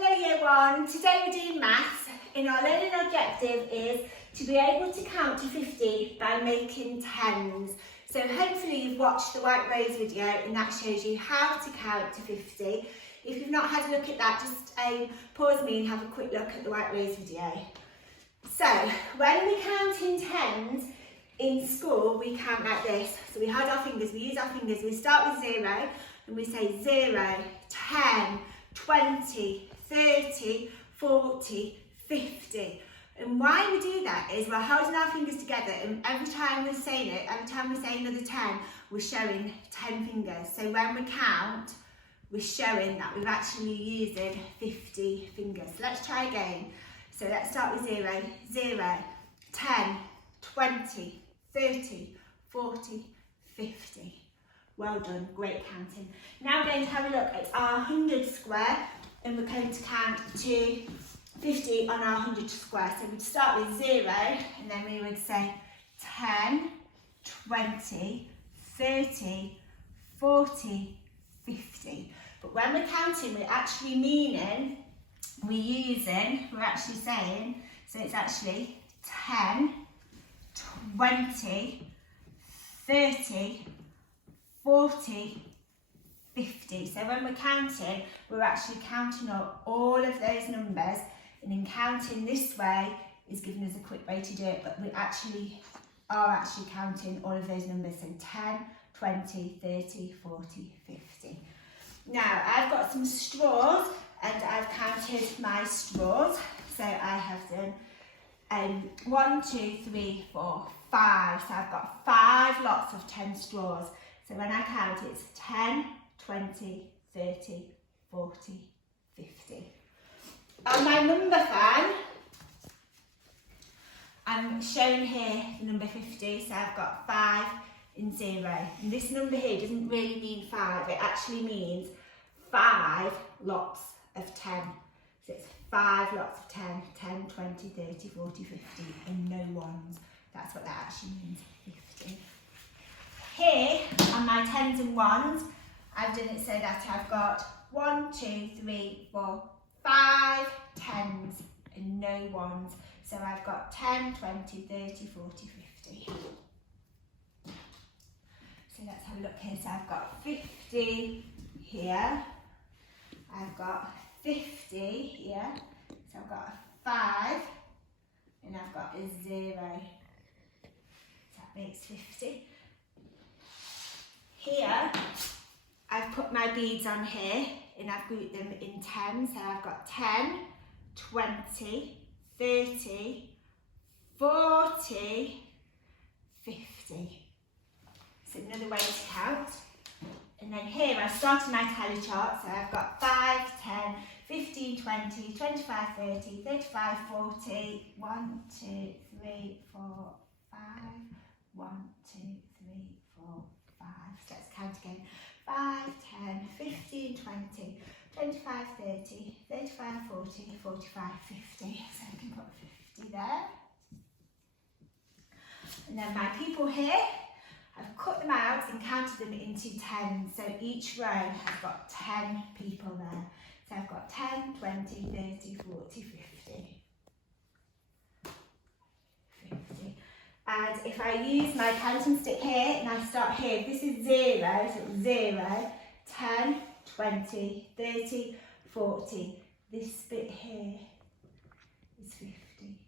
Hello Year 1, today we're doing maths and our learning objective is to be able to count to 50 by making tens. So hopefully you've watched the White Rose video and that shows you how to count to 50. If you've not had a look at that, just pause me and have a quick look at the White Rose video. So when we count in tens in school, we count like this. So we hold our fingers, we use our fingers, we start with 0 and we say 0, 10, 20, 30, 40, 50. And why we do that is we're holding our fingers together and every time we're saying it, every time we say another 10, we're showing 10 fingers. So when we count, we're showing that we've actually using 50 fingers. So let's try again. So let's start with 0, 0, 10, 20, 30, 40, 50. Well done, great counting. Now we're going to have a look at our 100 square and we're going to count to 50 on our 100 square. So we'd start with 0 and then we would say 10, 20, 30, 40, 50. But when we're counting, we're actually meaning, we're actually saying, so it's actually 10, 20, 30, 40, 50. So when we're counting, we're actually counting up all of those numbers, and in counting this way is giving us a quick way to do it, but we actually are counting all of those numbers. So 10, 20, 30, 40, 50. Now I've got some straws and I've counted my straws. So I have done 1, 2, 3, 4, 5. So I've got 5 lots of 10 straws. So when I count, it's 10, 20, 30, 40, 50. On my number fan, I'm showing here the number 50, so I've got 5 and 0. And this number here doesn't really mean 5, it actually means 5 lots of 10. So it's 5 lots of 10, 10, 20, 30, 40, 50, and no ones. That's what that actually means, 50. Here, on my 10s and 1s, I've done it so that I've got 1, 2, 3, 4, 5 10s and no 1s. So I've got 10, 20, 30, 40, 50. So let's have a look here. So I've got 50 here. I've got 50 here. So I've got a 5 and I've got a 0. So that makes 50. Here, I've put my beads on here and I've grouped them in 10. So I've got 10, 20, 30, 40, 50. So another way to count. And then here I started my tally chart. So I've got 5, 10, 15, 20, 25, 30, 35, 40, 1, 2, 3, 4, 5, 1, 2, 3, 4, 5. So let's count again. 5, 10, 15, 20, 25, 30, 35, 40, 45, 50. So I can put 50 there. And then my people here, I've cut them out and counted them into 10. So each row has got 10 people there. So I've got 10, 20, 30, 40, 50. 50. And if I use my counting stick here and I start here, this is 0, so it's 0, 10, 20, 30, 40. This bit here is 50,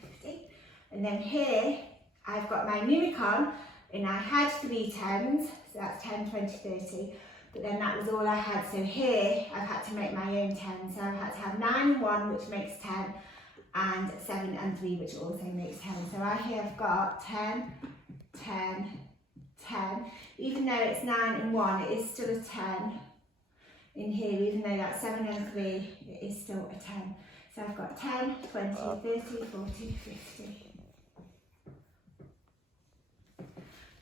50. And then here, I've got my Numicon and I had 3 10s, so that's 10, 20, 30. But then that was all I had. So here, I've had to make my own 10. So I've had to have 9 and 1, which makes 10. And 7 and 3, which also makes 10. So I here have got 10, 10, 10. Even though it's 9 and 1, it is still a 10 in here. Even though that's 7 and 3, it is still a 10. So I've got 10, 20, 30, 40, 50.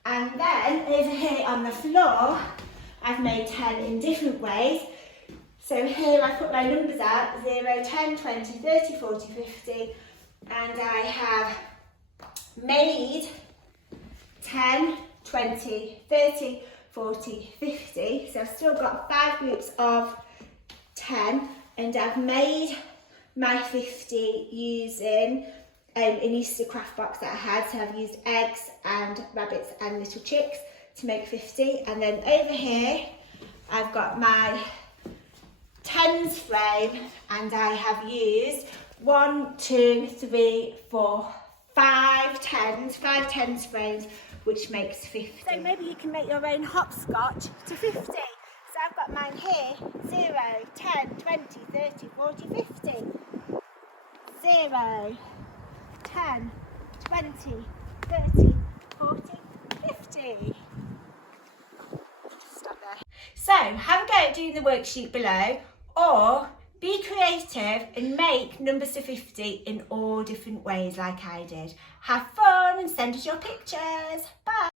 And then over here on the floor, I've made 10 in different ways. So here I put my numbers out, 0, 10, 20, 30, 40, 50, and I have made 10, 20, 30, 40, 50. So I've still got 5 groups of 10, and I've made my 50 using an Easter craft box that I had. So I've used eggs and rabbits and little chicks to make 50. And then over here, I've got my tens frame, and I have used 1, 2, 3, 4, 5 tens frames, which makes 50. So maybe you can make your own hopscotch to 50. So I've got mine here, 0, 10, 20, 30, 40, 50. 0, 10, 20, 30, 40, 50. Stop there. So have a go at doing the worksheet below, or be creative and make numbers to 50 in all different ways like I did. Have fun and send us your pictures. Bye.